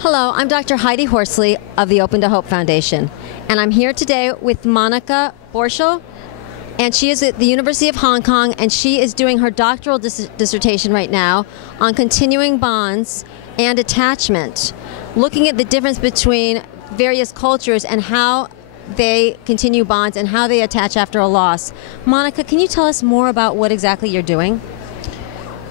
Hello, I'm Dr. Heidi Horsley of the Open to Hope Foundation, and I'm here today with Monica Borschel, and she is at the University of Hong Kong, and she is doing her doctoral dissertation right now on continuing bonds and attachment, looking at the difference between various cultures and how they continue bonds and how they attach after a loss. Monica, can you tell us more about what exactly you're doing?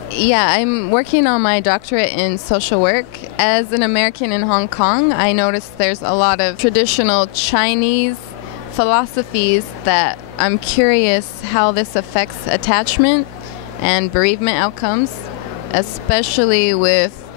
Yeah, I'm working on my doctorate in social work. As an American in Hong Kong, I noticed there's a lot of traditional Chinese philosophies that I'm curious how this affects attachment and bereavement outcomes, especially with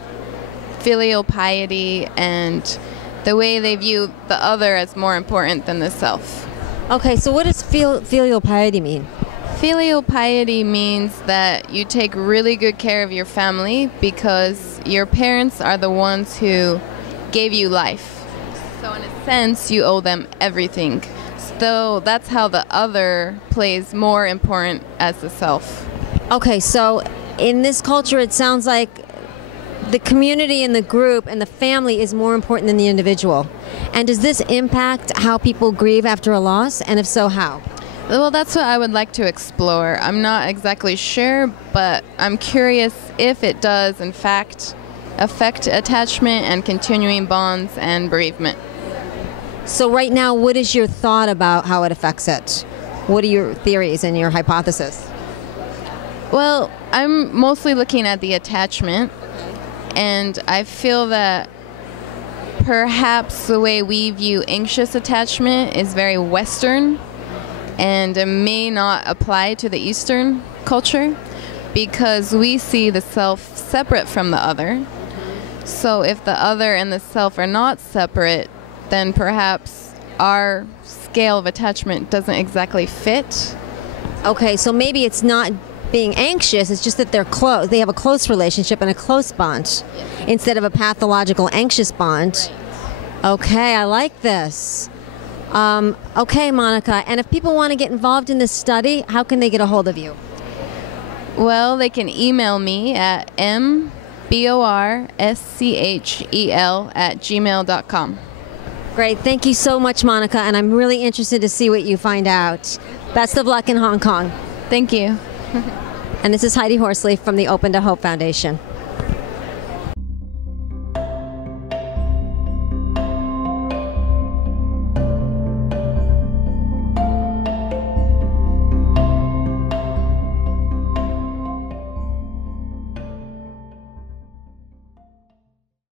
filial piety and the way they view the other as more important than the self. Okay, so what does filial piety mean? Filial piety means that you take really good care of your family because your parents are the ones who gave you life. So in a sense, you owe them everything. So that's how the other plays more important as the self. Okay, so in this culture, it sounds like the community and the group and the family is more important than the individual. And does this impact how people grieve after a loss? And if so, how? Well, that's what I would like to explore. I'm not exactly sure, but I'm curious if it does, in fact, affect attachment and continuing bonds and bereavement. So right now, what is your thought about how it affects it? What are your theories and your hypothesis? Well, I'm mostly looking at the attachment, and I feel that perhaps the way we view anxious attachment is very Western, and it may not apply to the Eastern culture because we see the self separate from the other. So if the other and the self are not separate, then perhaps our scale of attachment doesn't exactly fit. Okay, so maybe it's not being anxious, it's just that they're close. They have a close relationship and a close bond instead of a pathological anxious bond. Okay, I like this. Okay, Monica, and if people want to get involved in this study, how can they get a hold of you? Well, they can email me at mborschel@gmail.com. Great, thank you so much, Monica, and I'm really interested to see what you find out. Best of luck in Hong Kong. Thank you. And this is Heidi Horsley from the Open to Hope Foundation.